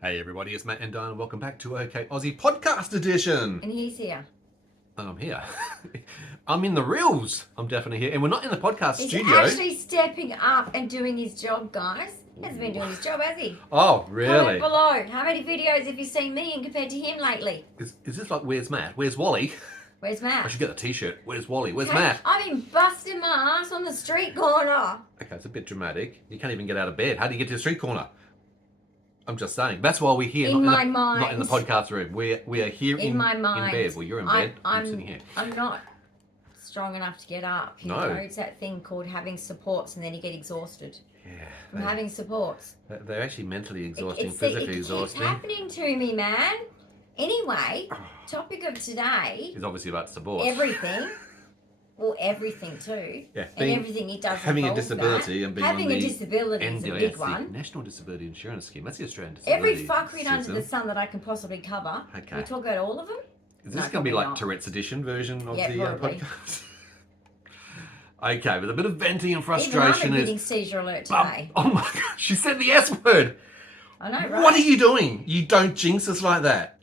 Hey everybody, it's Matt and Dyan, and welcome back to OK Aussie Podcast Edition. And he's here. And I'm here. I'm in the reels. I'm definitely here. And we're not in the podcast He's studio. actually stepping up and doing his job, guys. He hasn't been doing his job, has he? Oh, really? Comment below. How many videos have you seen me in compared to him lately? Is this like Where's Matt? Where's Wally? Where's Matt? I should get the t-shirt. Where's Wally? Where's Matt? I've been busting my ass on the street corner. Okay, it's a bit dramatic. You can't even get out of bed. How do you get to the street corner? I'm just saying. That's why we're here. In not my mind. Not in the podcast room. We are here in my mind. In bed. Well, you're in bed. I'm sitting here. I'm not strong enough to get up. You know, it's that thing called having supports and then you get exhausted. Yeah. From having supports. They're actually mentally exhausting, physically exhausting. It's happening to me, man. Anyway, topic of today is obviously about support. Everything. Well, everything too. Yeah, and everything it does. Having a disability and being having on a the disability is a big one. National Disability Insurance Scheme. That's the Australian disability Every fuckery system. under the sun that I can possibly cover. Okay. Can we talk about all of them? Is this going to be like Tourette's edition version of the podcast? Okay, with a bit of venting and frustration. Even I'm getting seizure alert today. Oh my god, she said the S word. I know, right? What are you doing? You don't jinx us like that.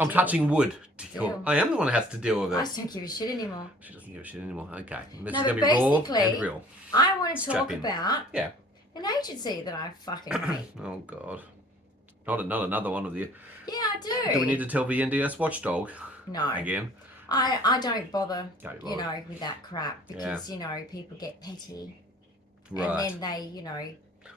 I'm touching wood. Deal. I am the one who has to deal with it. I just don't give a shit anymore. She doesn't give a shit anymore. Okay. This no, is going but to be raw basically, and real. I want to talk about an agency that I fucking hate. Oh god. Not another one of the... Yeah, I do. Do we need to tell the NDIS watchdog? No. Again? I don't bother, you know, with that crap because, you know, people get petty. Right. And then they, you know...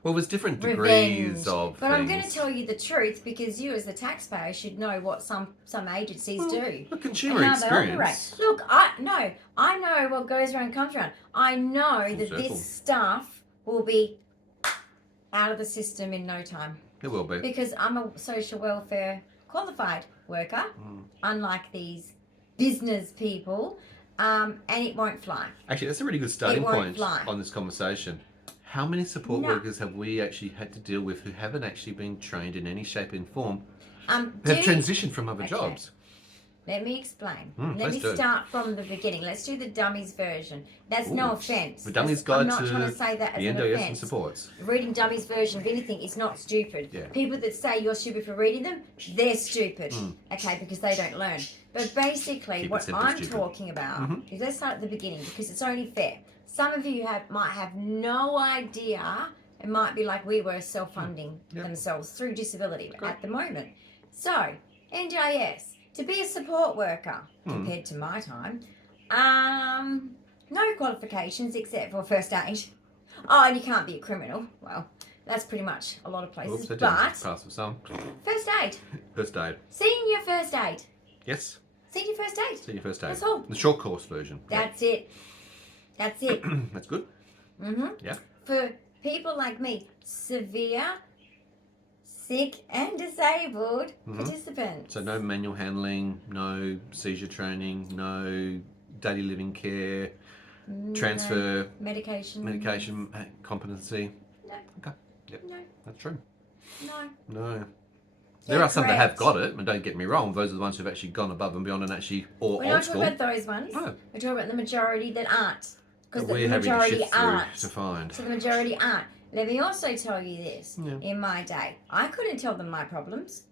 Well, there's different degrees of But I'm going to tell you the truth because you as the taxpayer should know what some agencies do. The consumer experience. Look, I know what goes around comes around. I know that this stuff will be out of the system in no time. It will be. Because I'm a social welfare qualified worker, unlike these business people, and it won't fly. Actually, that's a really good starting point on this conversation. How many support workers have we actually had to deal with who haven't actually been trained in any shape and form? Have transitioned from other jobs. Let me explain. Let me start from the beginning. Let's do the dummies version. That's no offence. The dummies guide I'm not to trying to say that as the an NDIS offence. and supports. Reading dummies version of anything is not stupid. Yeah. People that say you're stupid for reading them, they're stupid. Okay, because they don't learn. But basically, what I'm talking about is let's start at the beginning because it's only fair. Some of you might have no idea. It might be like we were self-funding themselves through disability at the moment. So, NDIS, to be a support worker, compared to my time, no qualifications except for first aid. Oh, and you can't be a criminal. Well, that's pretty much a lot of places. But pass with some. First aid. First aid. Senior first aid. Yes. Senior first aid. Senior first aid. That's all. The short course version. That's it. That's it. That's good. Yeah. For people like me, severe, sick and disabled participants. So no manual handling, no seizure training, no daily living care, transfer, medication competency. No. Okay. Yep. No. That's true. No. There are some that have got it, and don't get me wrong, those are the ones who've actually gone above and beyond and actually We're not talking about those ones. No. We're talking about the majority that aren't. Because the We're having majority to shift through aren't. to find. So the majority aren't. Let me also tell you this. In my day, I couldn't tell them my problems.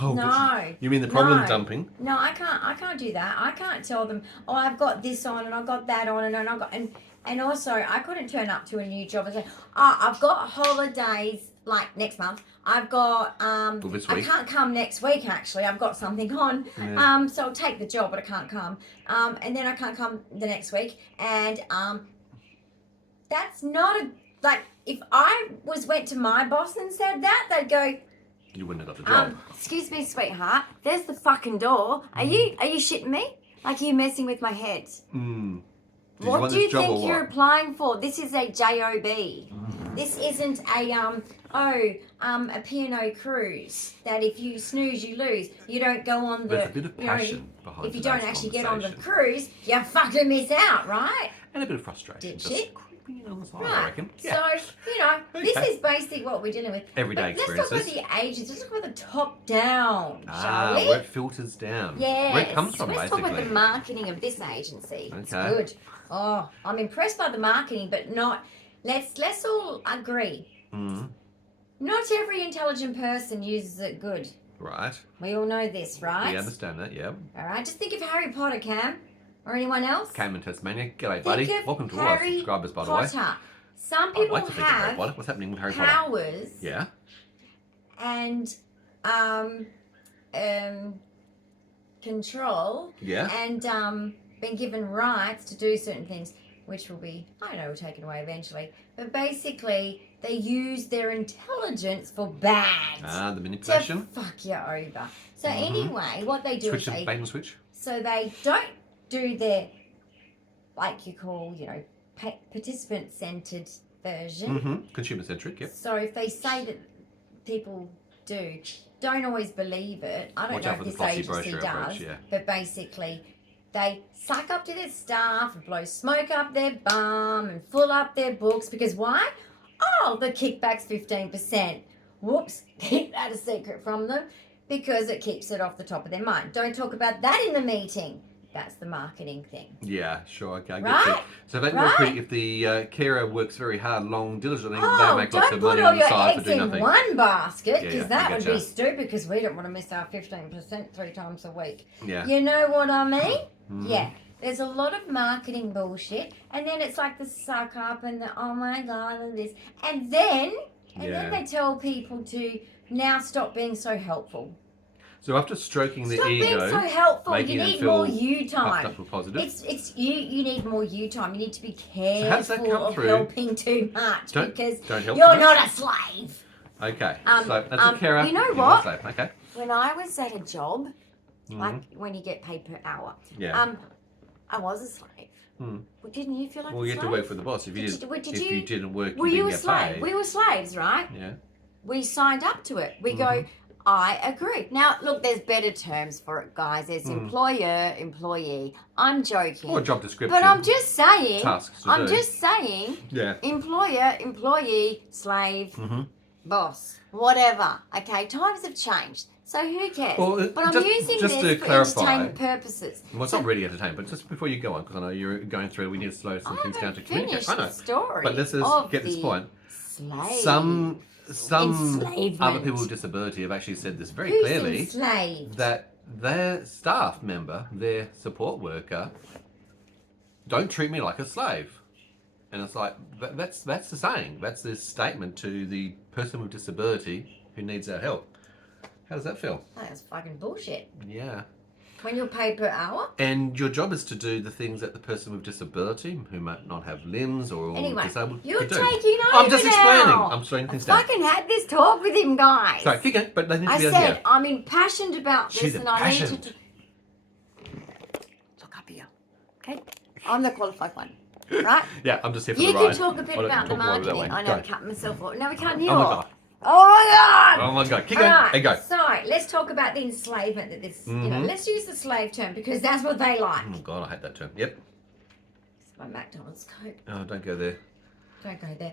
Oh, no. You mean the problem dumping? No, I can't do that. I can't tell them, oh, I've got this on and I've got that on and I've got and also I couldn't turn up to a new job and say, oh, I've got holidays like next month. I've got this I week. can't come next week actually. I've got something on. Yeah. So I'll take the job but I can't come. And then I can't come the next week. And that's not like if I went to my boss and said that, they'd go, you wouldn't have got the job. Excuse me, sweetheart. There's the fucking door. Are you shitting me? Like, are you messing with my head? What do you think you're applying for? This is a job. This isn't a P&O cruise that if you snooze, you lose. You don't go on the... There's a bit of passion behind if you don't actually get on the cruise, you fucking miss out, right? And a bit of frustration. Dipshit. On the side, I reckon. Yeah. So, you know, this is basically what we're dealing with. Everyday experiences. Let's talk about the ages. Let's talk about the top down, shall we? Where it filters down. Yes. Where it comes from, Let's basically. talk about the marketing of this agency. Okay. It's good. Oh, I'm impressed by the marketing, but not... Let's all agree. not every intelligent person uses it good. Right. We all know this, right? We understand that, yeah. All right, just think of Harry Potter, Cam, or anyone else. Cam in Tasmania. G'day, buddy. Welcome to all our subscribers, by the way. Some people I'd like to think of Harry Potter. What's happening with Harry Potter? Powers. Yeah. And control. Yeah. And been given rights to do certain things, which will be, taken away eventually. But basically, they use their intelligence for bad. The manipulation. To fuck you over. So anyway, what they do is bait and switch. So they don't do their, like you call, participant-centered version. Consumer-centric, yep. So if they say that people don't always believe it. I don't know if this agency does, but basically they suck up to their staff and blow smoke up their bum and fill up their books because why? Oh, the kickback's 15%. Whoops, keep that a secret from them because it keeps it off the top of their mind. Don't talk about that in the meeting. That's the marketing thing. Yeah, sure. Okay, I get you. So if the carer works very hard, long, diligently, they make lots of money on the side for doing nothing. Don't put all your eggs in one basket because that would be stupid because we don't want to miss our 15% 3 times a week. Yeah. You know what I mean? Yeah. There's a lot of marketing bullshit, and then it's like the suck up and the oh my god and this, and then they tell people to now stop being so helpful. So after stroking the ego, stop being so helpful. You need more you time. It's you need more you time. You need to be careful so how does that come of through? helping too much because don't help you're not a slave. Okay. So that's a carer. You know what? Okay. When I was at a job, like when you get paid per hour, I was a slave. Well, didn't you feel like a slave? Well, you had to work for the boss. If you didn't work, you didn't get paid. We were slaves, right? Yeah. We signed up to it. We go, I agree. Now, look, there's better terms for it, guys. There's employer, employee. I'm joking. Or job description. But I'm just saying. Tasks to I'm do. just saying. Yeah. Employer, employee, slave, boss, whatever. Okay, times have changed. So who cares? Well, but I'm using this for entertainment purposes. Well, it's not really entertainment, but just before you go on, because I know you're going through, we need to slow some things down to communicate. I know. Story but let's just get this point. Slave. Some other people with disability have actually said this very clearly that their staff member, their support worker, don't treat me like a slave. And it's like, that's the saying. That's the statement to the person with disability who needs our help. How does that feel? That's fucking bullshit. Yeah. When you're paid per hour? And your job is to do the things that the person with disability, who might not have limbs or disabled, you're could do. taking over I'm just explaining. now. I'm slowing things down. I fucking had this talk with him, guys. Sorry, keep going, but they need to be I said, I'm impassioned about this and I need to... Look up here. Okay? I'm the qualified one. Right? Yeah, I'm just here for the ride. You can talk a bit about the marketing. I know, I'm cutting myself off. No, we can't hear. Oh my God. Oh my God! Oh my God! Keep going. Right. Hey, go. So let's talk about the enslavement that this. Let's use the slave term because that's what they like. Oh God, I hate that term. Yep. It's my McDonald's Coke. Oh, don't go there. Don't go there.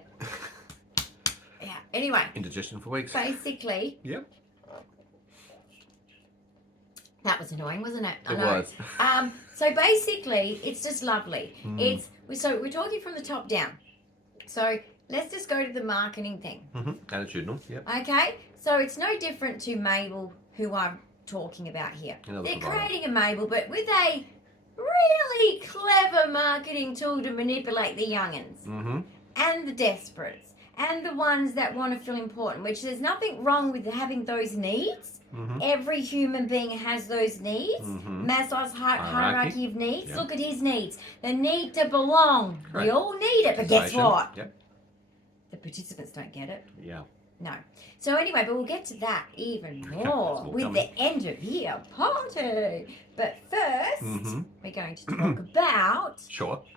Yeah. Anyway. Indigestion for weeks. Basically. Yep. That was annoying, wasn't it? It was. So basically, it's just lovely. So we're talking from the top down. So. Let's just go to the marketing thing. Attitudinal, yep. Okay? So it's no different to Mabel, who I'm talking about here. They're creating a Mabel, but with a really clever marketing tool to manipulate the young'uns. And the desperates. And the ones that want to feel important, which there's nothing wrong with having those needs. Every human being has those needs. Maslow's hierarchy of needs. Yep. Look at his needs. The need to belong. Right. We all need it, but guess what? Yep. The participants don't get it. Yeah. No. So anyway, but we'll get to that even more with the end of year party. But first, we're going to talk about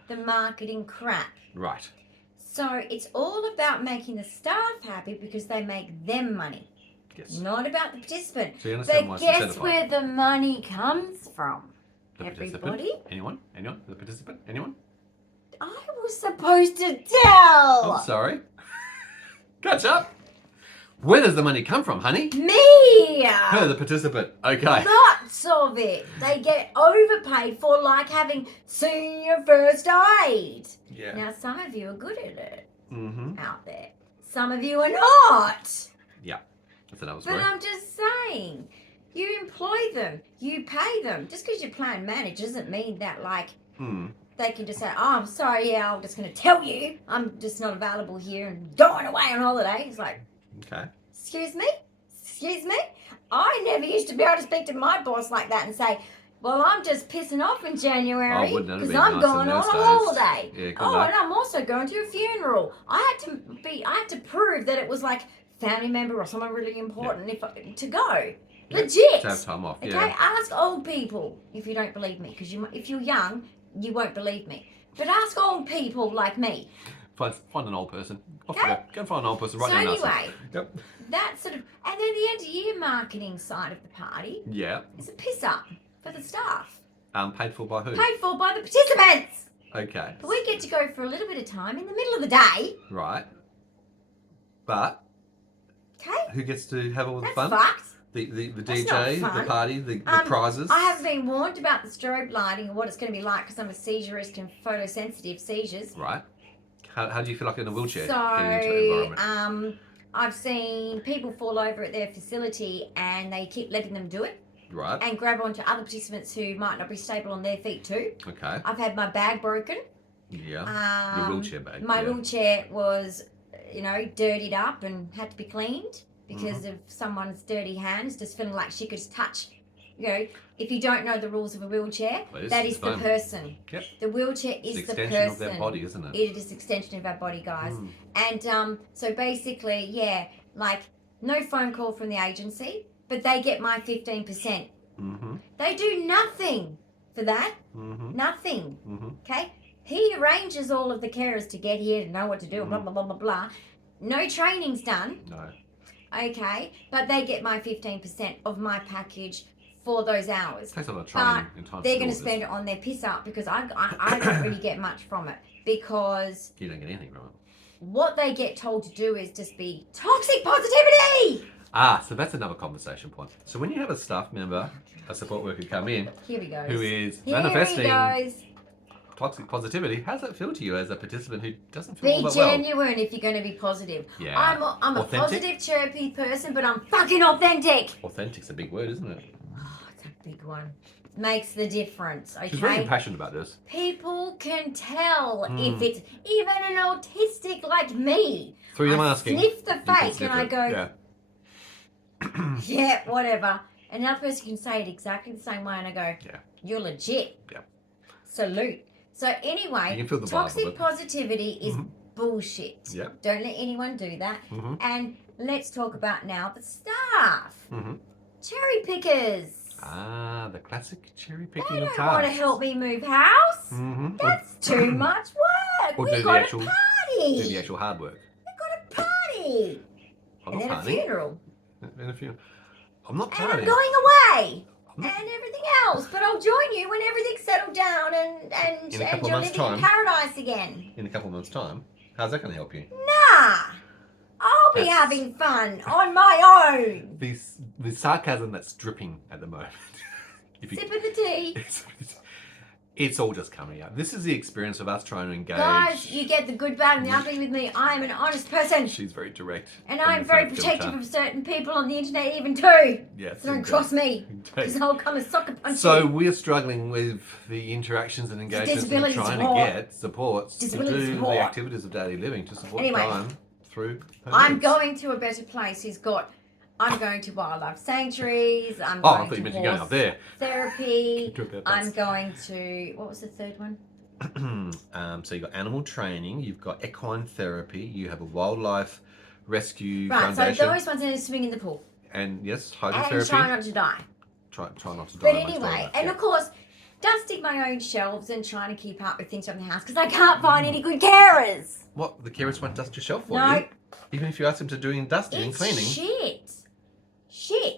the marketing crap. Right. So it's all about making the staff happy because they make them money. Yes. Not about the participant. So you understand but guess where the money comes from? The Everybody? Anyone? Anyone? The participant? Anyone? I was supposed to tell. I'm sorry. Catch up. Where does the money come from, honey? Me! Her, the participant. Okay. Lots of it. They get overpaid for like having senior first aid. Yeah. Now, some of you are good at it out there. Some of you are not. Yeah, that's another story. But I'm just saying, you employ them, you pay them. Just because you plan manage doesn't mean that they can just say, oh, I'm sorry, yeah, I'm just going to tell you I'm just not available here and going away on holiday. It's like, okay. Excuse me? I never used to be able to speak to my boss like that and say, well, I'm just pissing off in January because I'm going on a holiday. Yeah, and I'm also going to a funeral. I had to prove that it was like family member or someone really important to go. Yeah. Legit. To have time off. Okay, Yeah. ask old people if you don't believe me, because if you're young, you won't believe me. But ask old people like me. Find an old person. Okay. Go find an old person right so now. Anyway, yep. that sort of, and then the end of year marketing side of the party. Yeah. Is a piss up for the staff. Paid for by who? Paid for by the participants. Okay. But we get to go for a little bit of time in the middle of the day. Right. But. Okay. Who gets to have all the That's fun? Fucked. The DJ, the party, the prizes. I haven't been warned about the strobe lighting and what it's going to be like because I'm a seizurist and photosensitive seizures. Right. How do you feel like in a wheelchair So, getting into that environment? I've seen people fall over at their facility and they keep letting them do it. Right. And grab onto other participants who might not be stable on their feet too. Okay. I've had my bag broken. Yeah. Your wheelchair bag. My wheelchair was, dirtied up and had to be cleaned because of someone's dirty hands, just feeling like she could touch. If you don't know the rules of a wheelchair, that is the person. Yep. The wheelchair is the person. It's an extension of their body, isn't it? It is an extension of our body, guys. And so basically, no phone call from the agency, but they get my 15%. They do nothing for that. Nothing. Okay? He arranges all of the carers to get here to know what to do, blah, blah, blah, blah, blah. No training's done. No. Okay? But they get my 15% of my package for those hours. Takes a lot of training and time. They're going to spend it on their piss up because I don't really get much from it because you don't get anything from it. What they get told to do is just be toxic positivity. So that's another conversation point. So when you have a staff member, a support worker come in, here we go, who is manifesting toxic positivity, how does that feel to you as a participant who doesn't feel all that well? Be genuine if you're going to be positive. Yeah. I'm a positive, chirpy person, but I'm fucking authentic. Authentic's a big word, isn't it? It's a big one. Makes the difference, okay? She's very passionate about this. People can tell if it's even an autistic like me. Through your masking. Sniff the face and I go, yeah, whatever. And another person can say it exactly the same way and I go, you're legit. Yeah. Salute. So anyway, you can feel the toxic positivity is bullshit. Yeah. Don't let anyone do that. And let's talk about now the staff. Cherry pickers. The classic cherry picking they of don't tasks. want to help me move house. That's too much work. Or We've got a party. Do the actual hard work. We've got a party. And then a funeral. And a funeral. I'm not partying. And I'm going away. And everything else. But I'll join you when everything's settled down and you're living in paradise again. In a couple of months' time. How's that going to help you? Nah. I'll be having fun on my own. The sarcasm that's dripping at the moment. Sipping the tea. It's all just coming out. This is the experience of us trying to engage. Guys, you get the good, bad, and the ugly with me. I am an honest person. She's very direct. And I'm very protective of certain people on the internet even too. Yes. So don't cross me. Because I'll come and sucker punch you. So we're struggling with the interactions and engagements and trying to get supports to do the activities of daily living to support Dyan through her I'm needs. going to a better place. I'm going to wildlife sanctuaries. I'm I going thought you to meant going up there. Therapy. I'm going to, what was the third one? So you've got animal training, you've got equine therapy, you have a wildlife rescue foundation. Right, so those ones are swimming in the pool. And yes, hydrotherapy. And try not to die. Try not to die. But anyway, and of course, dusting my own shelves and trying to keep up with things around the house because I can't find any good carers. What? The carers won't dust your shelf for No. you? Even if you ask them to do dusting and cleaning? Shit.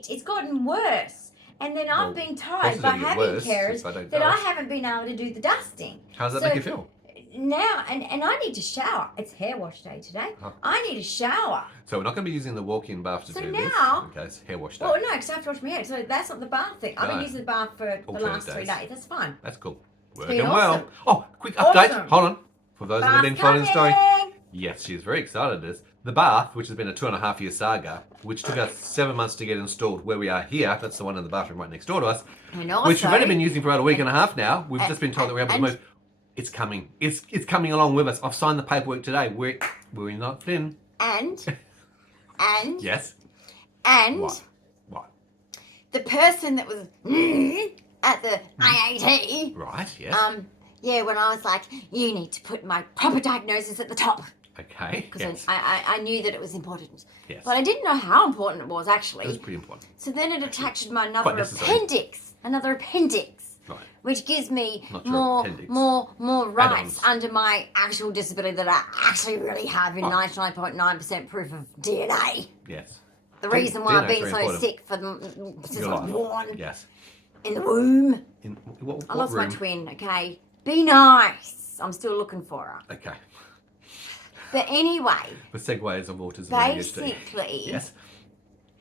It's gotten worse. And then I've been told by having carers that I haven't been able to do the dusting. How does that make you feel? Now, and I need to shower. It's hair wash day today. I need a shower. So we're not going to be using the walk-in bath to do this. Okay, it's hair wash day. Well, no, because I have to wash my hair. So that's not the bath thing. I've been using the bath for the last 3 days. That's fine. That's cool. It's Working well. Awesome. Oh, quick update. Awesome. Hold on. For those that have been following the story. Coming. Yes, she's very excited at this. The bath, which has been a 2.5-year saga, which took us 7 months to get installed where we are here. That's the one in the bathroom right next door to us. And also, which we've only been using for about a week and a half now. We've just been told that we're able to move. It's coming. It's coming along with us. I've signed the paperwork today. We're not Flynn. And yes. And what? The person that was at the IAT. Right. Yes. Yeah, when I was like, you need to put my proper diagnosis at the top. Okay. Because yes. I knew that it was important. Yes. But I didn't know how important it was, actually. It was pretty important. So then it attached my another appendix. Right. Which gives me more rights under my actual disability that I actually really have in 99.9% proof of DNA. Yes. The reason why I've been so sick since I was born. Yes. In the womb. What I lost room? my twin, okay? Be nice. I'm still looking for her. Okay. But anyway. The segues of autism. Basically. Yes.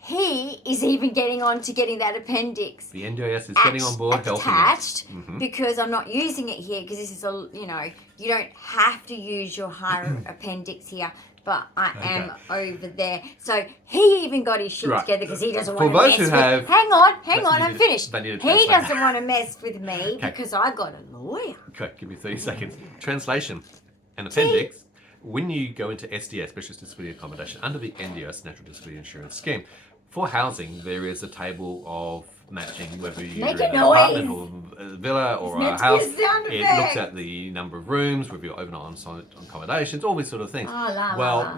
He is even getting on to getting that appendix. The NDIS is getting on board, attached, because I'm not using it here because this is you don't have to use your higher appendix here, but I am over there. So he even got his shit together because he doesn't want to mess with. Hang on, I'm finished. He doesn't want to mess with me because I got a lawyer. Okay, give me 30 seconds. Translation: an appendix. When you go into SDS, Specialist Disability Accommodation, under the NDIS, Natural Disability Insurance Scheme, for housing, there is a table of matching whether you're in an apartment or a villa or a house. It looks at the number of rooms, whether you're overnight on-site accommodations, all these sort of things.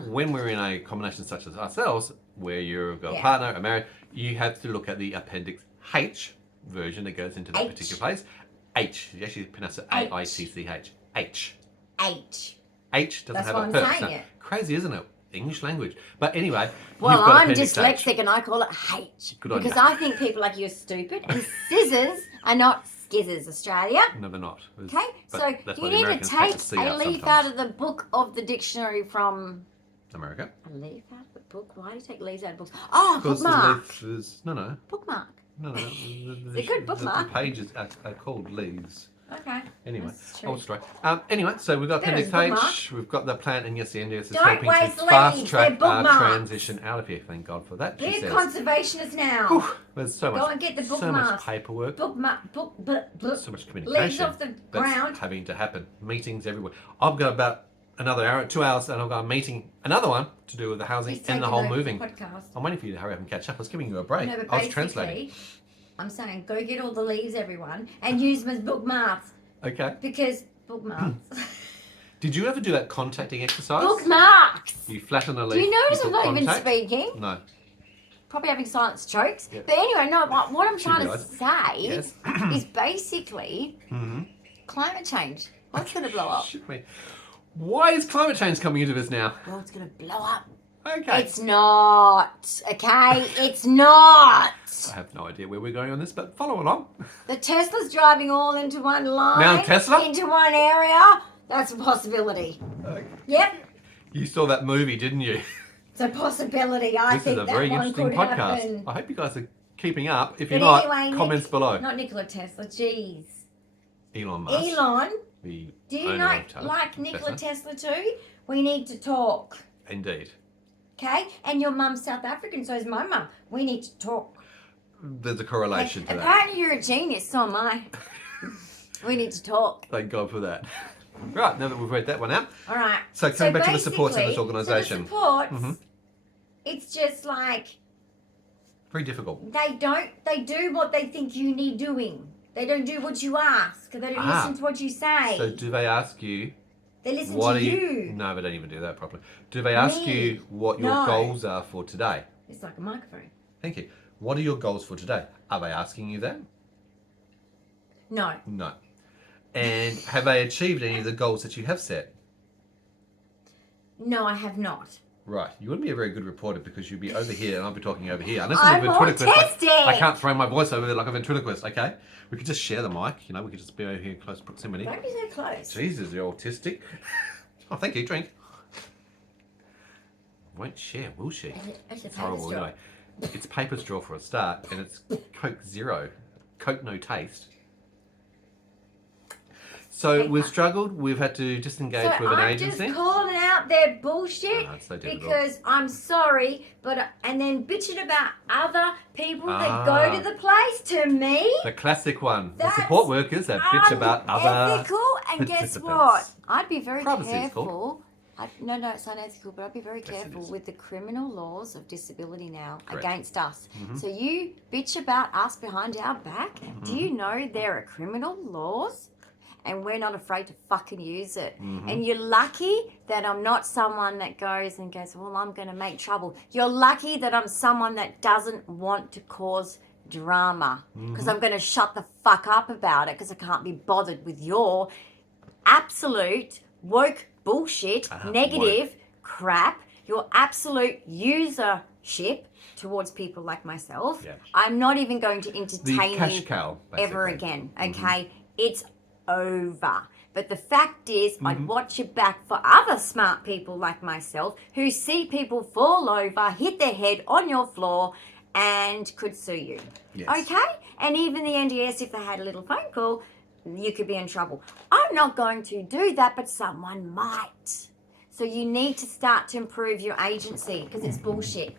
When we're in a combination such as ourselves, where you've got a partner, a married, you have to look at the Appendix H version that goes into that particular place. H. You actually pronounce it A-I-T-C-H. H. H doesn't have a purpose. Crazy, isn't it? English language. But anyway, well, I'm dyslexic and I call it H. Good on because you. I think people like you are stupid and scissors are not skizzers, Australia. No, they're not. Okay, so you need to take a leaf out of the book of the dictionary from America. A leaf out of the book? Why do you take leaves out of books? Oh, bookmark. No. Bookmark. No. It's a good bookmark. The pages are called leaves. Okay. Anyway, old story. Anyway, so we've got Appendix H, we've got the plan, and yes, the NDIS is helping to fast track our transition out of here. Thank God for that. We're conservationists now. Whew, there's so much. Go and get the bookmark. So much paperwork. So much communication. Leaves off the ground. That's having to happen. Meetings everywhere. I've got about another hour, 2 hours, and I've got a meeting, another one to do with the housing and the whole moving. Podcast. I'm waiting for you to hurry up and catch up. I was giving you a break. No, but I was translating. I'm saying go get all the leaves, everyone, and use them as bookmarks. Okay. Because bookmarks. Did you ever do that contacting exercise? Bookmarks! You flatten a leaf. Do you notice I'm not even speaking? No. Probably having silent strokes. Yep. But anyway, no, what I'm trying to say is basically climate change. What's going to blow up? Shit me. Why is climate change coming into this now? Well, it's going to blow up. Okay. It's not. Okay? It's not. I have no idea where we're going on this, but follow along. The Tesla's driving all into one line. Now Tesla? Into one area. That's a possibility. Yep. You saw that movie, didn't you? It's a possibility. I think that one could happen. This is a very interesting podcast. I hope you guys are keeping up. If you're not, comments below. Not Nikola Tesla, jeez. Elon Musk. Elon. Do you like Nikola Tesla too? We need to talk. Indeed. Okay? And your mum's South African, so is my mum. We need to talk. There's a correlation to that. Apparently you're a genius, so am I. We need to talk. Thank God for that. Right, now that we've read that one out. All right. So coming back to the supports in this organisation. So the supports, it's just like... Very difficult. They do what they think you need doing. They don't do what you ask. They don't listen to what you say. So do they ask you... They listen to you. No, they don't even do that properly. Do they ask you what your goals are for today? It's like a microphone. Thank you. What are your goals for today? Are they asking you that? No. No. And have they achieved any of the goals that you have set? No, I have not. Right. You wouldn't be a very good reporter because you'd be over here and I'd be talking over here. Unless I'm autistic. I can't throw my voice over there like a ventriloquist, okay? We could just share the mic, we could just be over here in close proximity. Don't be so close. Jesus, you're autistic. Oh, thank you. Drink. Won't share, will she? It's horrible anyway. It's paper straw for a start, and it's Coke Zero. Coke no taste. So we've struggled. We've had to disengage with an agency. I'm just calling out their bullshit because I'm sorry, but and then bitching about other people that go to the place. To me, the classic one. The support workers that bitch about other unethical. And guess what? I'd be very careful. No, it's unethical, but I'd be very careful with the criminal laws of disability now against us. So you bitch about us behind our back. Do you know there are criminal laws? And we're not afraid to fucking use it. And you're lucky that I'm not someone that goes, well, I'm going to make trouble. You're lucky that I'm someone that doesn't want to cause drama because I'm going to shut the fuck up about it because I can't be bothered with your absolute woke bullshit, negative crap, your absolute usership towards people like myself. I'm not even going to entertain you ever again. Okay? It's over. But the fact is, I'd watch your back for other smart people like myself who see people fall over, hit their head on your floor, and could sue you. Okay? And even the NDS, if they had a little phone call, you could be in trouble. I'm not going to do that, but someone might. So you need to start to improve your agency because it's bullshit.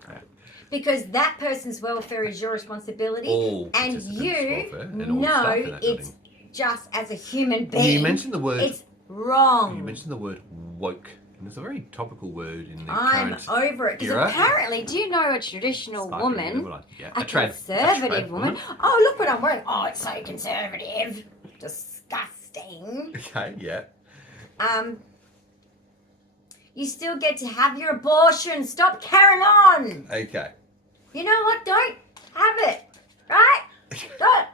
Because that person's welfare is your responsibility, and you know it's just as a human being. You mentioned the word. It's wrong. You mentioned the word woke, and it's a very topical word in the I'm over it because apparently, do you know a traditional woman, a conservative woman? Oh, look what I'm wearing. Oh, it's so conservative. Disgusting. Okay, yeah. You still get to have your abortion. Stop carrying on. Okay. You know what? Don't have it. Right? Don't.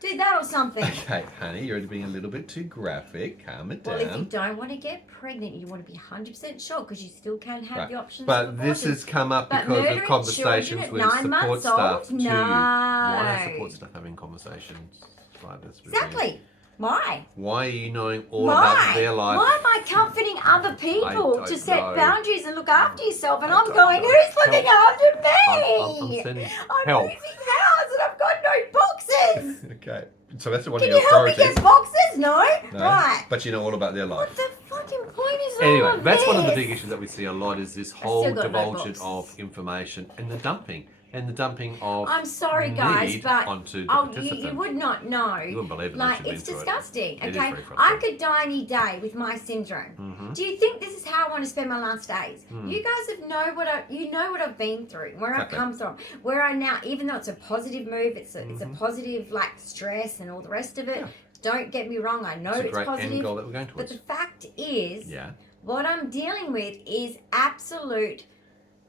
Do that or something. Okay, honey, you're being a little bit too graphic. Calm it down. Well, if you don't want to get pregnant, you want to be 100% sure because you still can have the options. But this has come up because of conversations with support staff too. Why are support staff having conversations like this with you? Why? Why are you knowing all about their life? Why am I comforting other people to set boundaries and look after yourself? And I'm going, who's looking after me? I'm sending help. I'm losing house and I've got no boxes. Okay. So that's one of your priorities. Can you help me get boxes? No? Right. But you know all about their life. What the fucking point is Anyway, that's one of the big issues that we see a lot is this whole divulgence of information and the dumping. And the dumping of I'm sorry, guys, but onto the you would not know. You wouldn't believe it. Like, it's disgusting. Okay, I could die any day with my syndrome. Do you think this is how I want to spend my last days? You guys know what I've been through, where I've come from, where I now. Even though it's a positive move, it's a positive like stress and all the rest of it. Yeah. Don't get me wrong. I know it's positive, end goal that we're going towards. But the fact is, what I'm dealing with is absolute.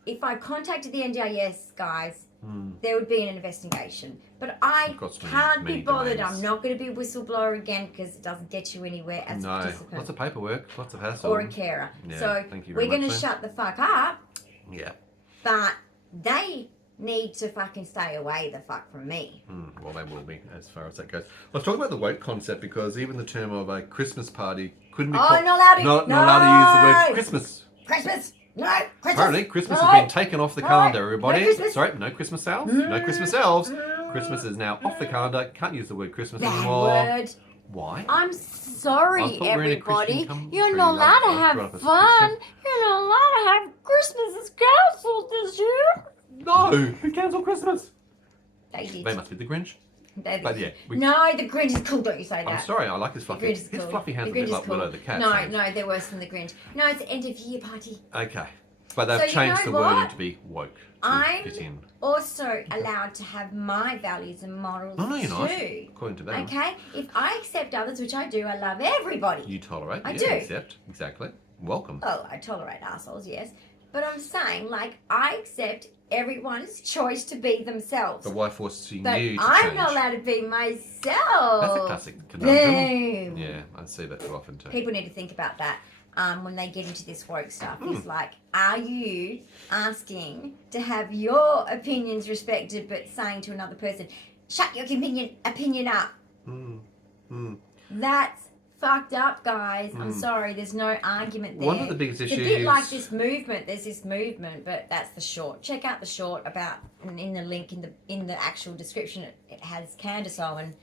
If I contacted the NDIS guys, there would be an investigation. But I can't be bothered. I'm not going to be a whistleblower again because it doesn't get you anywhere as a participant. Lots of paperwork, lots of hassle. Or a carer. Yeah, so we're going to shut the fuck up. Yeah. But they need to fucking stay away the fuck from me. Well, they will be as far as that goes. Let's talk about the woke concept because even the term of a Christmas party couldn't be not allowed to. Not allowed to use the word Christmas. Christmas. No, Christmas. Apparently, Christmas has been taken off the calendar, everybody. No Christmas elves. No Christmas elves. Christmas is now off the calendar. Can't use the word Christmas anymore. Word. Why? I'm sorry, everybody. You're not allowed to have fun. You're not allowed to have Christmas. It's cancelled this year. No, who cancelled Christmas? They did. They must be the Grinch. But yeah, no, the Grinch is cool. Don't you say that? I'm sorry, I like his fluffy. His fluffy hands a bit like Willow the Cat. No, they're worse than the Grinch. No, it's the end of year party. Okay, but they've changed the wording to be woke. I'm also allowed to have my values and morals too. No, you're not. According to them. Okay, if I accept others, which I do, I love everybody. You tolerate. I do. Accept exactly. Welcome. Oh, I tolerate assholes, yes, but I'm saying like I accept everyone's choice to be themselves. But why forcing you to change? I'm not allowed to be myself. That's a classic conundrum. Boom. Yeah, I see that too often too. People need to think about that when they get into this woke stuff. It's like, are you asking to have your opinions respected but saying to another person, shut your opinion up? That's fucked up, guys. I'm sorry, there's no argument there. One of the biggest issues... It's a bit like this movement. There's this movement, but that's the short. Check out the short about, in the link in the actual description, it has Candace Owen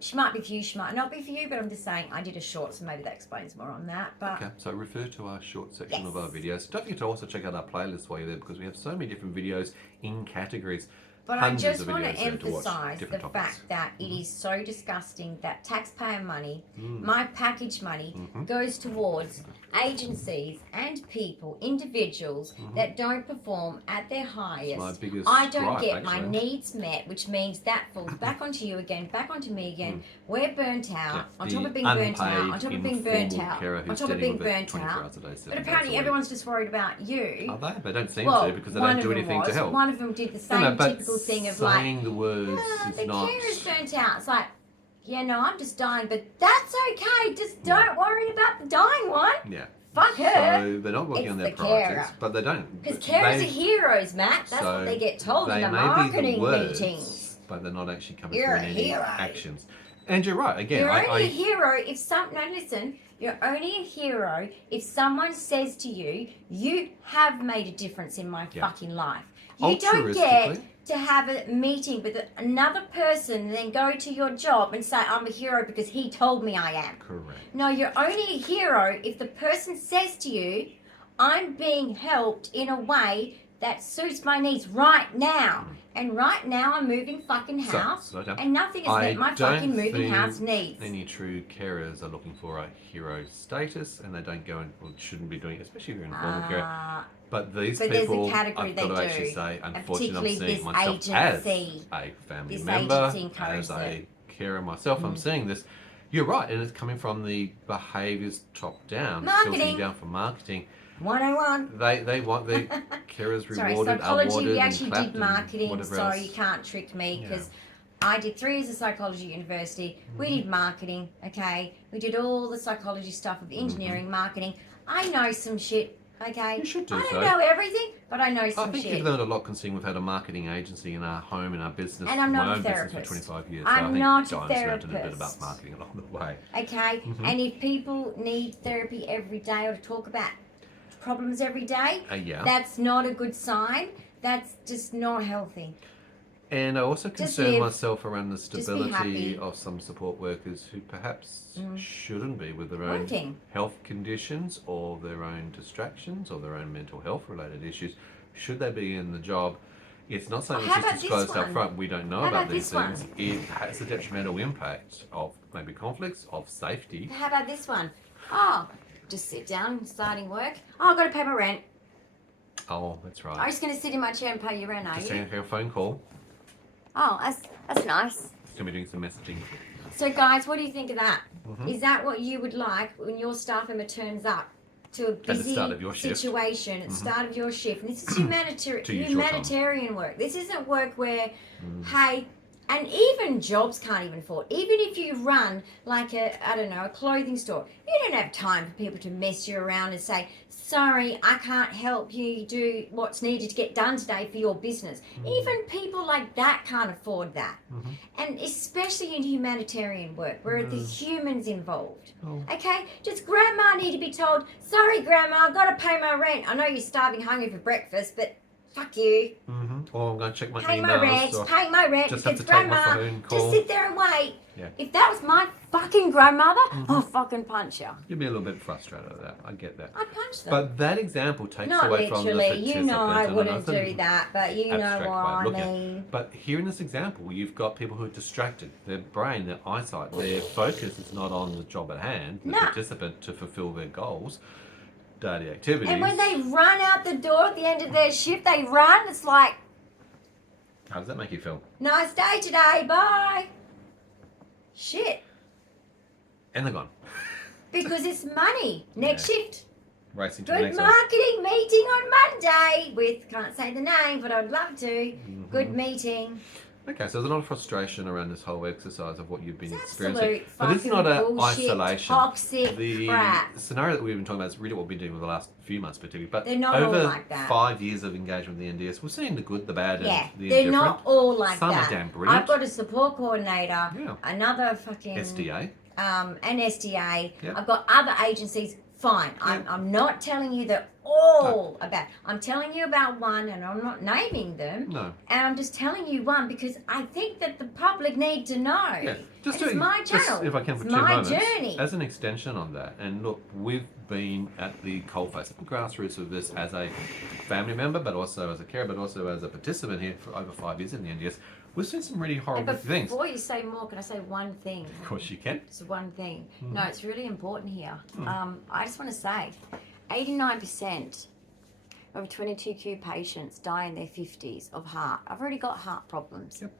She might be for you, she might not be for you, but I'm just saying I did a short, so maybe that explains more on that. But okay, so refer to our short section of our videos. Don't forget to also check out our playlist while you're there, because we have so many different videos in categories. But I just want to emphasise the topics. fact that it is so disgusting that taxpayer money, my package money, goes towards agencies and people, individuals that don't perform at their highest. I don't get my needs met, which means that falls back onto you again, back onto me again. We're burnt out, on top of being burnt out, on top of being burnt out, on top of being burnt out. But apparently everyone's just worried about you. Are they? They don't seem to, because they don't do anything to help. One of them did the same typical thing of like, saying the words is not... the carer's burnt out. It's like, yeah, no, I'm just dying, but that's okay. Just don't worry about the dying one. Yeah. Fuck her. So they're not working on their priorities, but they don't. Because carers are heroes, Matt. That's what they get told in the marketing meetings. But they're not actually coming through in any actions. And you're right. Again, you're only a hero if listen. You're only a hero if someone says to you, "You have made a difference in my fucking life." You don't get to have a meeting with another person and then go to your job and say, I'm a hero because he told me I am. Correct. No, you're only a hero if the person says to you, I'm being helped in a way that suits my needs right now. And right now I'm moving fucking house and nothing has met my fucking moving house needs. Any true carers are looking for a hero status, and they don't go and shouldn't be doing it, especially if you're in a formal carer. But these people, I've got to actually say, unfortunately, I'm seeing myself as a family member, as a carer myself. I'm seeing this. You're right, and it's coming from the behaviours top down, filtering down from marketing. 101. They want the carers rewarded, psychology, awarded, we actually and did marketing, so else. you can't trick me because I did 3 years of psychology at university. We did marketing, okay? We did all the psychology stuff of engineering, marketing. I know some shit, okay? You should do I don't know everything, but I know some shit. I think you've learned a lot considering we've had a marketing agency in our home, in our business, and I'm not my own a therapist. business for 25 years. I'm not a Dyan's therapist. learned a bit about marketing along the way. Okay? And if people need therapy every day or to talk about problems every day, that's not a good sign. That's just not healthy. And I also concern myself around the stability of some support workers who perhaps shouldn't be, with their own health conditions or their own distractions or their own mental health related issues. Should they be in the job? It's not something that's just disclosed up front. We don't know about these things. It has a detrimental impact of maybe conflicts, of safety. How about this one? Oh, just sit down, starting work. Oh, I've got to pay my rent. Oh, that's right. I'm just going to sit in my chair and pay your rent, are you? Just taking a phone call. Oh, that's nice. Just going to be doing some messaging. So, guys, what do you think of that? Is that what you would like when your staff member turns up to a busy situation at the start of your shift? And this is humanitarian work. This isn't work where, hey, and even jobs can't even afford. Even if you run like a clothing store, you don't have time for people to mess you around and say, sorry, I can't help you do what's needed to get done today for your business. Even people like that can't afford that. And especially in humanitarian work where there's humans involved. Okay? Does grandma need to be told, sorry grandma, I've got to pay my rent. I know you're starving hungry for breakfast, but fuck you. Or I'm going to check my pay emails. Pay my rent. Just because grandma, just sit there and wait. Yeah. If that was my fucking grandmother, I'll fucking punch her. You'd be a little bit frustrated at that. I get that. I'd punch them. But that example takes Not away from the participant. You know I wouldn't do that, but you know what I mean. But here in this example, you've got people who are distracted. Their brain, their eyesight, their focus is not on the job at hand, the participant to fulfill their goals. Daily activities. And when they run out the door at the end of their shift, they run. It's like, how does that make you feel? Nice day today. Bye. Shit. And they're gone. Because it's money. Next shift. Racing to the next Good marketing meeting on Monday with, can't say the name, but I'd love to. Good meeting. Okay, so there's a lot of frustration around this whole exercise of what you've been experiencing. Absolute But it's not an isolation. Toxic crap. The scenario that we've been talking about is really what we've been doing over the last few months, particularly. But they're not over all like that. 5 years of engagement with the NDS, we're seeing the good, the bad, and the indifferent. They're not all like Some that. are damn brilliant. I've got a support coordinator, another fucking SDA. An SDA. Yep. I've got other agencies fine. I'm not telling you that all about. I'm telling you about one, and I'm not naming them. No. And I'm just telling you one because I think that the public need to know. Yeah. Just it's my channel. If I can, for it's 2 my moments, journey. as an extension on that, and look, we've been at the coalface, at the grassroots of this as a family member, but also as a carer, but also as a participant here for over 5 years in the NDS. We've seen some really horrible things. Before you say more, can I say one thing? Of course you can. Just one thing. No, it's really important here. I just want to say, 89% of 22Q patients die in their 50s of heart. I've already got heart problems. Yep.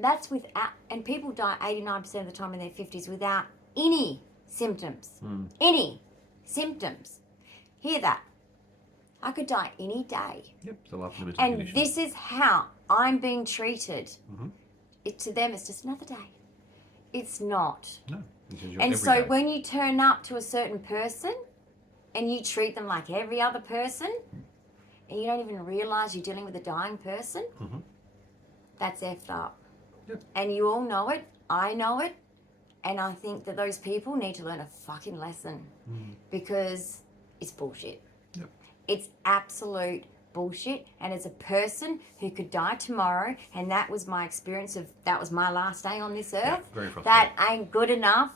That's without, and people die 89% of the time in their 50s without any symptoms. Any symptoms. Hear that? I could die any day. Yep, it's a life-limiting And condition. this is how I'm being treated. To them, it's just another day. It's not. No. And so when you turn up to a certain person and you treat them like every other person and you don't even realise you're dealing with a dying person, that's effed up. Yep. And you all know it. I know it. And I think that those people need to learn a fucking lesson because it's bullshit. Yep. It's absolute bullshit. And as a person who could die tomorrow, and that was my experience of, that was my last day on this earth, very frustrating. that ain't good enough.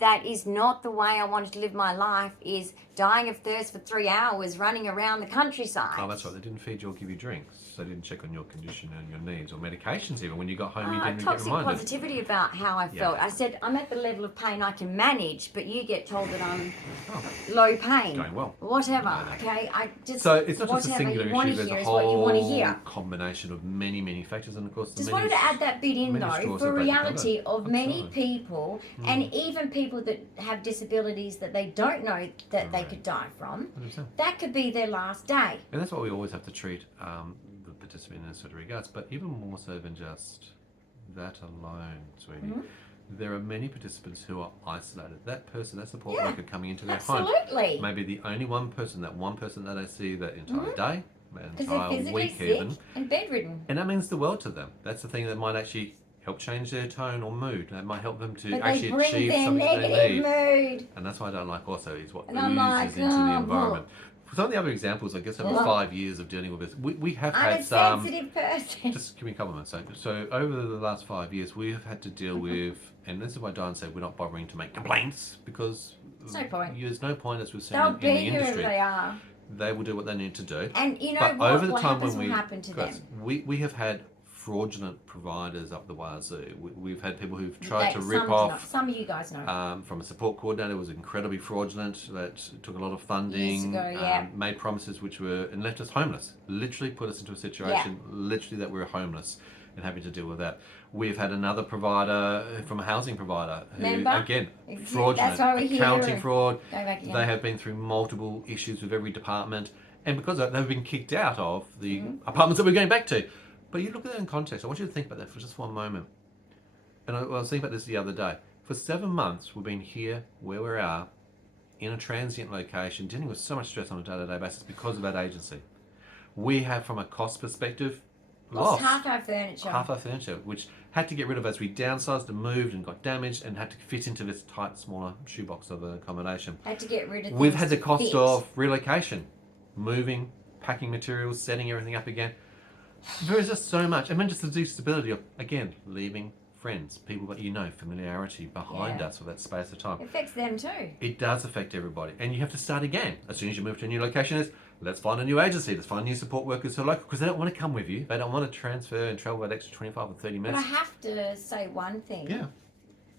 That is not the way I wanted to live my life, is dying of thirst for 3 hours running around the countryside. Oh, that's right. They didn't feed you or give you drinks. They didn't check on your condition and your needs or medications even. When you got home, you didn't get Toxic reminded. positivity about how I felt. I said, I'm at the level of pain I can manage, but you get told that I'm low pain. Going well. Whatever, okay? I just, So it's not just a whatever singular you want issue. to There's hear a is what you want to whole hear. combination of many, many factors, and of course, Just wanted to add that bit in though, straws for to break the reality camel's of back. many Absolutely. people, and even people that have disabilities that they don't know that they could die from, 100%. that could be their last day. And that's why we always have to treat the participant in a sort of regards, but even more so than just that alone, sweetie. There are many participants who are isolated. That person, that support worker coming into their home, Absolutely. maybe the only one person that they see that entire day, that Because they're entire physically week sick even. and bedridden. And that means the world to them. That's the thing that might actually help change their tone or mood. That might help them to But actually they bring achieve their something they negative need. mood. And that's why I don't like also is what And I'm like, oozes into the oh, environment. For some of the other examples, I guess over 5 years of dealing with this, we have I'm had a some. sensitive person. Just give me a couple of minutes. So over the last 5 years, we have had to deal with, and this is why Dyan said we're not bothering to make complaints because There's no point. There's no point, as we've seen They'll in the be whoever industry. they are. They will do what they need to do. And you know But what? over the What time happens when will happen to guys, them. we have had fraudulent providers up the wazoo. We've had people who've tried to Some rip do not. off. Some of you guys know. From a support coordinator was incredibly fraudulent. That took a lot of funding. Years ago, yeah. Made promises which were and left us homeless. Literally put us into a situation, literally that we were homeless and having to deal with that. We've had another provider from a housing provider who, Remember? again, That's fraudulent, why we're here. accounting fraud. Go back again. They have been through multiple issues with every department, and because of that, they've been kicked out of the apartments that we're going back to. But you look at that in context. I want you to think about that for just one moment. And I was thinking about this the other day. For 7 months, we've been here where we are, in a transient location, dealing with so much stress on a day-to-day basis because of that agency. We have, from a cost perspective, lost half our furniture. half our furniture, which had to get rid of as we downsized and moved and got damaged and had to fit into this tight, smaller shoebox of accommodation. Had to get rid of. We've things had the to cost fit. of relocation, moving, packing materials, setting everything up again. There is just so much. I mean, just the stability of, again, leaving friends, people that you know, familiarity behind us for that space of time. It affects them too. It does affect everybody. And you have to start again. As soon as you move to a new location, let's find a new agency, let's find new support workers who are local, because they don't want to come with you. They don't want to transfer and travel that extra 25 or 30 But minutes. I have to say one thing. Yeah.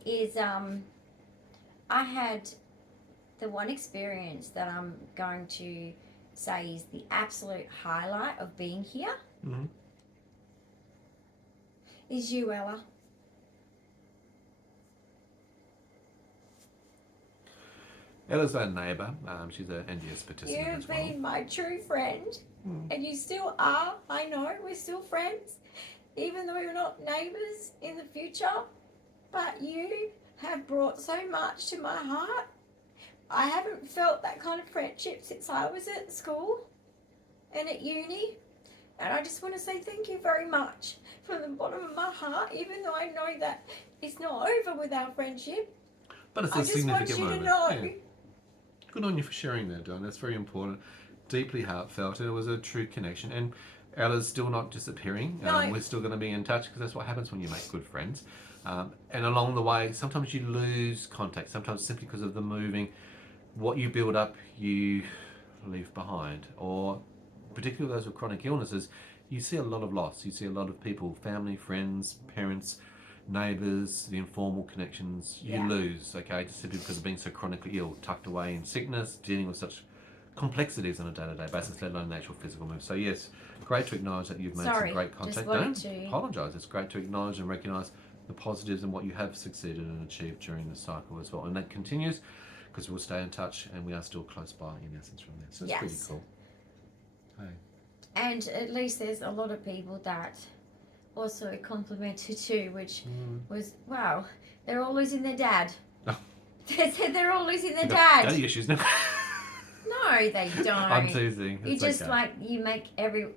Is I had the one experience that I'm going to say is the absolute highlight of being here. Mm-hmm. Is you, Ella. Ella's our neighbour. She's an NDS participant You've as well. been my true friend, and you still are. I know we're still friends, even though we're not neighbours in the future. But you have brought so much to my heart. I haven't felt that kind of friendship since I was at school and at uni. And I just want to say thank you very much from the bottom of my heart, even though I know that it's not over with our friendship. But it's I a just want significant you moment. to know Yeah. Good on you for sharing that, Dyan. That's very important. Deeply heartfelt, and it was a true connection. And Ella's still not disappearing. No. We're still going to be in touch because that's what happens when you make good friends. And along the way, sometimes you lose contact. Sometimes simply because of the moving, what you build up, you leave behind. Or particularly those with chronic illnesses, you see a lot of loss. You see a lot of people, family, friends, parents, neighbours, the informal connections you lose, okay, just simply because of being so chronically ill, tucked away in sickness, dealing with such complexities on a day-to-day basis, let alone the actual physical move. So yes, great to acknowledge that you've made some great contact. Don't apologise. It's great to acknowledge and recognise the positives and what you have succeeded and achieved during the cycle as well. And that continues because we'll stay in touch and we are still close by in essence from there. So it's pretty cool. Hey. And at least there's a lot of people that also complimented too, which was, wow, they're all losing their dad. Oh. They said they're all losing their dad. Daddy issues now. No, they don't. I'm teasing. You just like, you make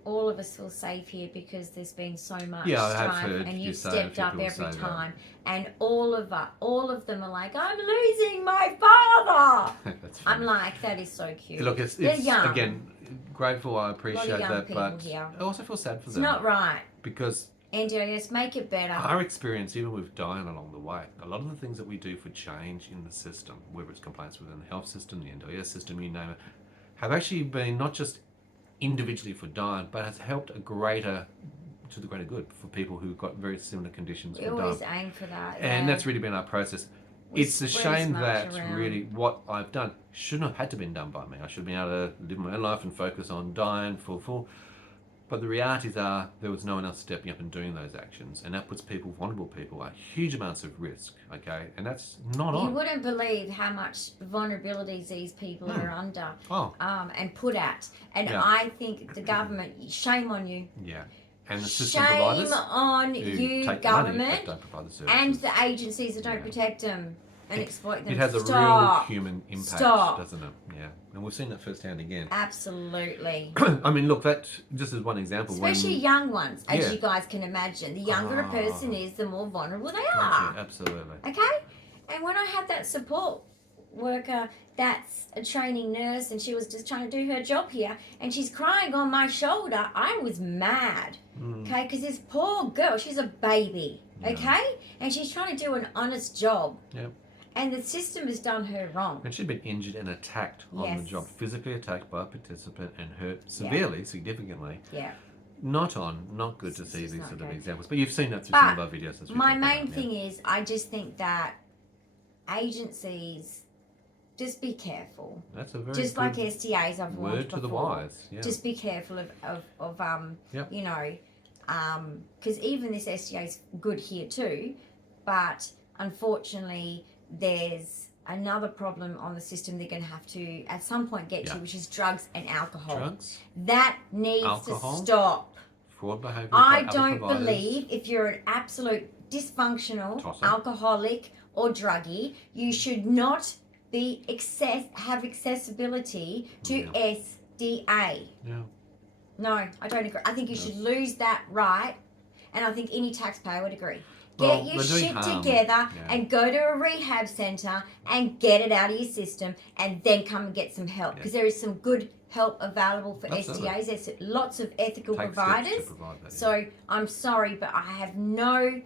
all of us feel safe here because there's been so much strife and you've stepped up every time. And all of them are like, I'm losing my father. That's I'm like, that is so cute. Look, it's young. Again, grateful, I appreciate that, but here. I also feel sad for It's them. not right. Because NDIS, make it better. our experience, even with Dyan along the way, a lot of the things that we do for change in the system, whether it's complaints within the health system, the NDIS system, you name it, have actually been not just individually for Dyan, but has helped to the greater good for people who've got very similar conditions. We always aim for that. And that's really been our process. It's a shame that really what I've done shouldn't have had to been done by me. I should have been able to live my own life and focus on Dyan full. But the realities are there was no one else stepping up and doing those actions. And that puts people, vulnerable people, at huge amounts of risk, okay? And that's not on. You wouldn't believe how much vulnerabilities these people are under and put at. And I think the government, shame on you. Yeah. And the system providers. Shame on you, government, don't provide the services. and the agencies that don't protect them and exploit them. It has a real human impact, doesn't it? Yeah. And we've seen that firsthand again. Absolutely. I mean, look, that just as one example. Especially young ones, as you guys can imagine. The younger a person is, the more vulnerable they are. Absolutely. Okay? And when I had that support worker that's a training nurse and she was just trying to do her job here and she's crying on my shoulder, I was mad. Okay? Because this poor girl, she's a baby. Okay? And she's trying to do an honest job. Yep. And the system has done her wrong. And she'd been injured and attacked on the job, physically attacked by a participant and hurt severely, significantly. Yeah. Not good to see these sort of examples. But you've seen that through some of our videos. As my main thing is, I just think that agencies, just be careful. That's a very just good like STAs I've warned word to before. the wise. Yeah. Just be careful of you know, because even this STA is good here too, but unfortunately there's another problem on the system they're going to have to at some point get to, which is drugs and alcohol. Drugs? That needs to stop. Fraud behaviour. I don't believe if you're an absolute dysfunctional alcoholic or druggie, you should not be have accessibility to SDA. Yeah. No, I don't agree. I think you should lose that right, and I think any taxpayer would agree. Get your shit together and go to a rehab centre and get it out of your system and then come and get some help. Because there is some good help available for STAs. There's lots of ethical providers. So I'm sorry, but I have no,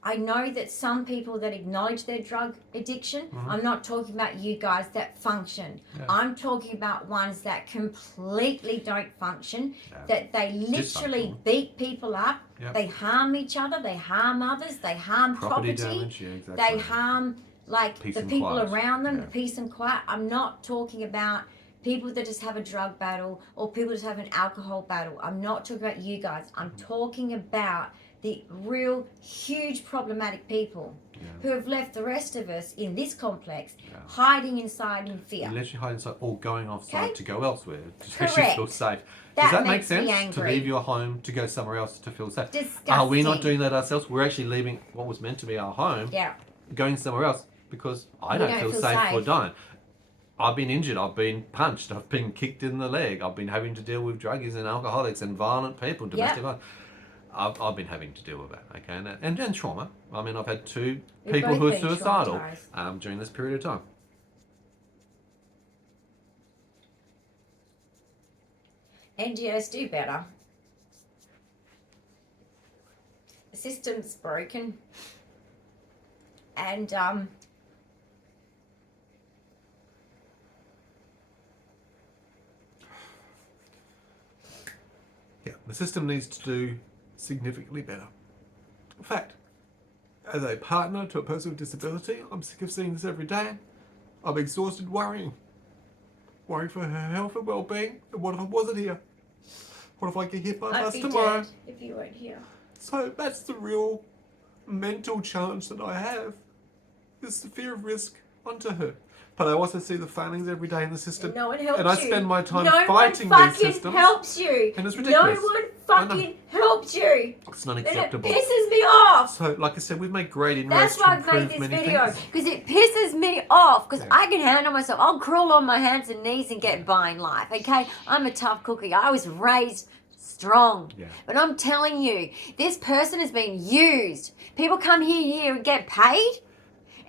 I know that some people that acknowledge their drug addiction, I'm not talking about you guys that function. I'm talking about ones that completely don't function, that they literally beat people up, they harm each other, they harm others, they harm property damage, they harm the people around them, the peace and quiet. I'm not talking about people that just have a drug battle or people that just have an alcohol battle. I'm not talking about you guys. I'm talking about the real huge problematic people who have left the rest of us in this complex hiding inside in fear. Literally hiding inside or going offside to go elsewhere to Correct. feel safe. That Does that make makes me sense? angry. To leave your home to go somewhere else to feel safe? Disgusting. Are we not doing that ourselves? We're actually leaving what was meant to be our home, going somewhere else because I don't feel safe for Dyan. I've been injured, I've been punched, I've been kicked in the leg, I've been having to deal with druggies and alcoholics and violent people, domestic violence. I've been having to deal with that, okay, and trauma. I mean, I've had two people who are suicidal during this period of time. NDIS do better. The system's broken. And yeah, the system needs to do significantly better. In fact, as a partner to a person with disability, I'm sick of seeing this every day. I'm exhausted worrying. Worrying for her health and well-being. And what if I wasn't here? What if I get hit by a bus tomorrow? Dead if you weren't here. So that's the real mental challenge that I have. Is the fear of risk onto her. But I also see the failings every day in the system. No one helps you. And I spend my time fighting these systems. No one fucking helps you. And it's ridiculous. No one fucking helps you. It's not acceptable. And it pisses me off. So, like I said, we've made great inroads That's why to I've made improve this many video. things. Because it pisses me off. Because Yeah. I can handle myself. I'll crawl on my hands and knees and get by in life. Okay? I'm a tough cookie. I was raised strong. Yeah. But I'm telling you, this person has been used. People come here and get paid.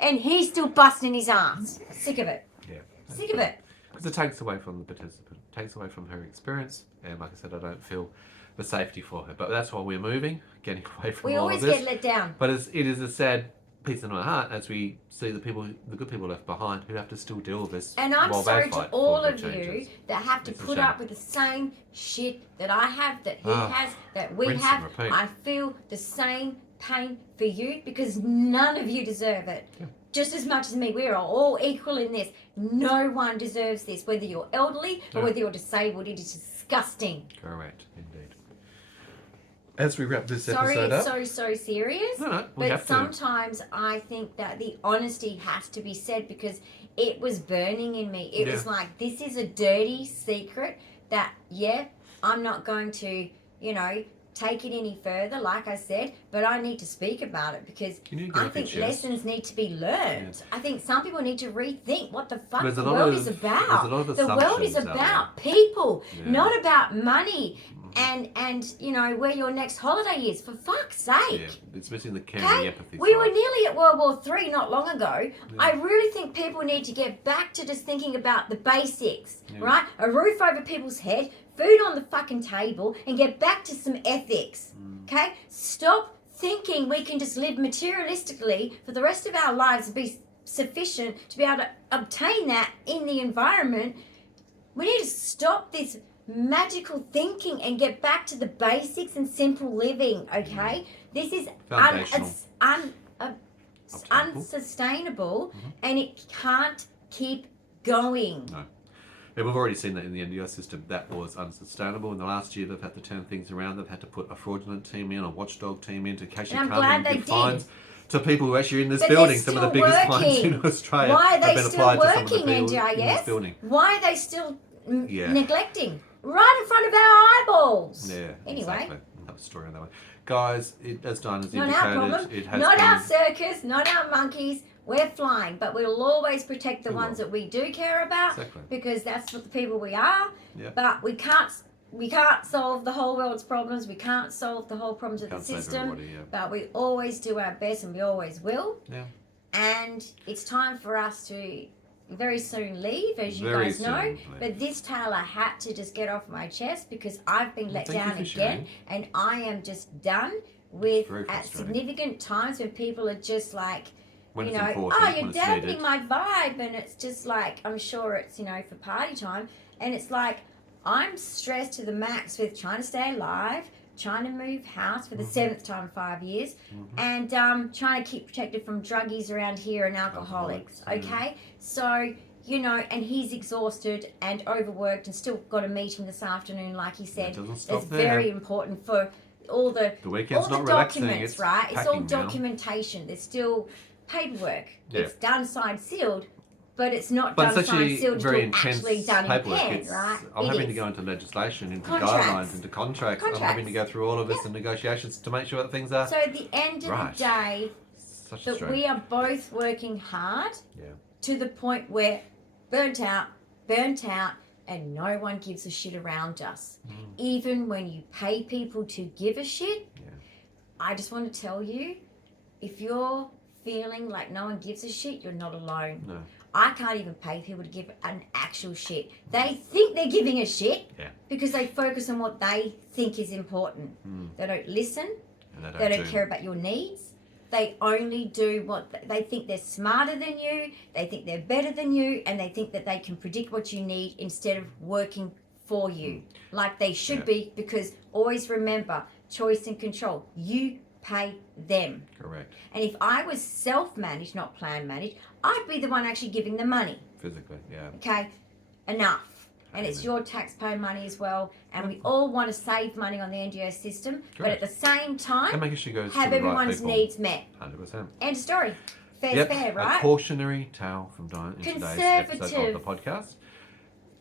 And he's still busting his ass. Sick of it. Yeah. Sick of it. Because it takes away from the participant, takes away from her experience, and like I said, I don't feel the safety for her. But that's why we're moving, getting away from We all always of this. get let down. But it is a sad piece in my heart as we see the good people left behind who have to still deal with this. And I'm while sorry they to fight all for of the you changes. that have to It's a put shame. up with the same shit that I have, that he has, that we Rinse have. and repeat. I feel the same pain for you because none of you deserve it. Yeah. Just as much as me. We are all equal in this. No one deserves this, whether you're elderly or No. whether you're disabled. It is disgusting. Correct, indeed. As we wrap this Sorry, episode it's up. so serious. No, we But have to. sometimes I think that the honesty has to be said because it was burning in me. It was like, this is a dirty secret that, I'm not going to, take it any further, like I said, but I need to speak about it because I think lessons need to be learned. Yeah. I think some people need to rethink what the fuck There's a the lot world of- is there's a about. lot of The world is assumptions out about people, Yeah. not about money. And where your next holiday is, for fuck's sake. Yeah, it's missing the caring, Okay? the empathy We side. were nearly at World War III not long ago. I really think people need to get back to just thinking about the basics, right? A roof over people's head, food on the fucking table, and get back to some ethics, okay? Stop thinking we can just live materialistically for the rest of our lives and be sufficient to be able to obtain that in the environment. We need to stop this magical thinking and get back to the basics and simple living, okay? This is Foundational. unsustainable and it can't keep going. No. Yeah, we've already seen that in the NDIS system. That was unsustainable. In the last year, they've had to turn things around. They've had to put a fraudulent team in, a watchdog team in to catch you And I'm come glad and they give did. fines to people who actually are in this But building. they're Some of the still biggest fines working. in Australia Why are have they been still applied to some of the working, people in this NDIS? building. Why are they still Yeah. neglecting? Right in front of our eyeballs. Yeah, Anyway. exactly. Another story on that one. Guys, as Dyan has Not our problem. indicated, it has Not been... our circus, not our monkeys. We're flying, but we'll always protect the We ones will. that we do care about Exactly. because that's what the people we are. Yeah. But we can't solve the whole world's problems. We can't solve the whole problems of Can't the save system. everybody, yeah. But we always do our best and we always will. Yeah. And it's time for us to very soon leave, as you Very guys know. soon leave. But this tale I had to just get off my chest because I've been let Thank you down for again, sharing. and I am just done with Very at frustrating. significant times when people are just like, When you it's know, important, oh, when you're it's dampening needed. my vibe, and it's just like, I'm sure it's, for party time, and it's like, I'm stressed to the max with trying to stay alive, trying to move house for the 7th time in 5 years, and trying to keep protected from druggies around here and alcoholics, okay? So, and he's exhausted and overworked and still got a meeting this afternoon, like he said. doesn't stop It's there. very important for all the weekend's all the not relaxing, documents, it's right? It's all packing now. documentation. There's still paperwork. Yeah. It's done, signed, sealed, but it's not But done, it's signed, actually sealed very until intense actually done in paperwork. pen, It's- right? I'm It having is. to go into legislation, into Contracts. guidelines, into contracts. I'm having to go through all of this and negotiations to make sure that things are So at the end of Right. the day, such a that strain. we are both working hard Yeah. to the point where burnt out, and no one gives a shit around us. Even when you pay people to give a shit, I just want to tell you, if you're feeling like no one gives a shit, you're not alone. No. I can't even pay people to give an actual shit. They think they're giving a shit because they focus on what they think is important. They don't listen. And they don't care about your needs. They only do what they think. They're smarter than you. They think they're better than you, and they think that they can predict what you need instead of working for you like they should be. Because always remember, choice and control. You pay them. Correct. And if I was self-managed, not plan-managed, I'd be the one actually giving the money. Physically, Okay, enough. And it's your taxpayer money as well. And we all want to save money on the NDIS system, but at the same time, and making sure you have everyone's needs met. 100%. End of story. Fair's fair, right? A cautionary tale from Dyan in today's episode of the podcast.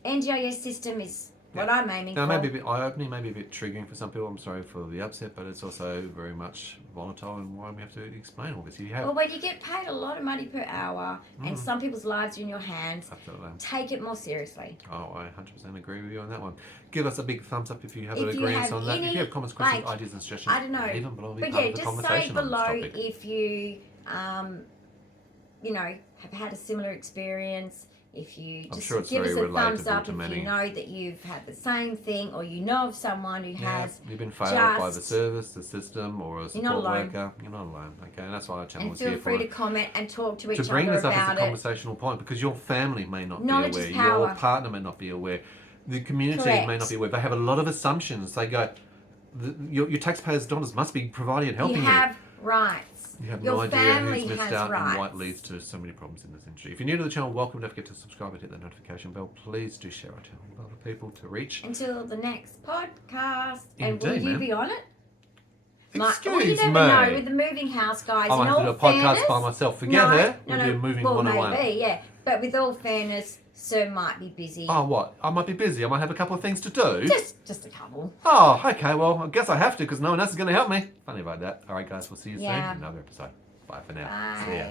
NDIS system is what I'm aiming for. Now, maybe a bit eye-opening, maybe a bit triggering for some people. I'm sorry for the upset, but it's also very much volatile, and why we have to explain all this. Well, when you get paid a lot of money per hour, and some people's lives are in your hands, take it more seriously. Oh, I 100% agree with you on that one. Give us a big thumbs up if you have an agreement on that. If you have comments, questions, ideas, and suggestions, I don't know. leave them below. But just say below if you, have had a similar experience. If you just give us a thumbs up if you know that you've had the same thing, or you know of someone who has. You've been failed by the service, the system, or a support worker. You're not alone. Okay, and that's why our channel is here for. And feel free to comment and talk to each other about it. To bring this up as a conversational point, because your family may not be aware, your partner may not be aware, the community may not be aware. They have a lot of assumptions. They go, your taxpayers' dollars must be providing and helping you. You have rights. You have no idea who's missed out and what leads to so many problems in this industry. If you're new to the channel, welcome. Don't forget to subscribe and hit that notification bell. Please do share our channel with other people to reach. Until the next podcast. Indeed, and will you be on it? Excuse you never know with the moving house guys. I might have to do a podcast by myself. Forget her. We'll do moving 101. Maybe, But with all fairness, Sir might be busy. Oh, what? I might be busy. I might have a couple of things to do. Just a couple. Oh, okay. Well, I guess I have to because no one else is going to help me. Funny about that. All right, guys. We'll see you soon in another episode. Bye for now. Bye. See ya.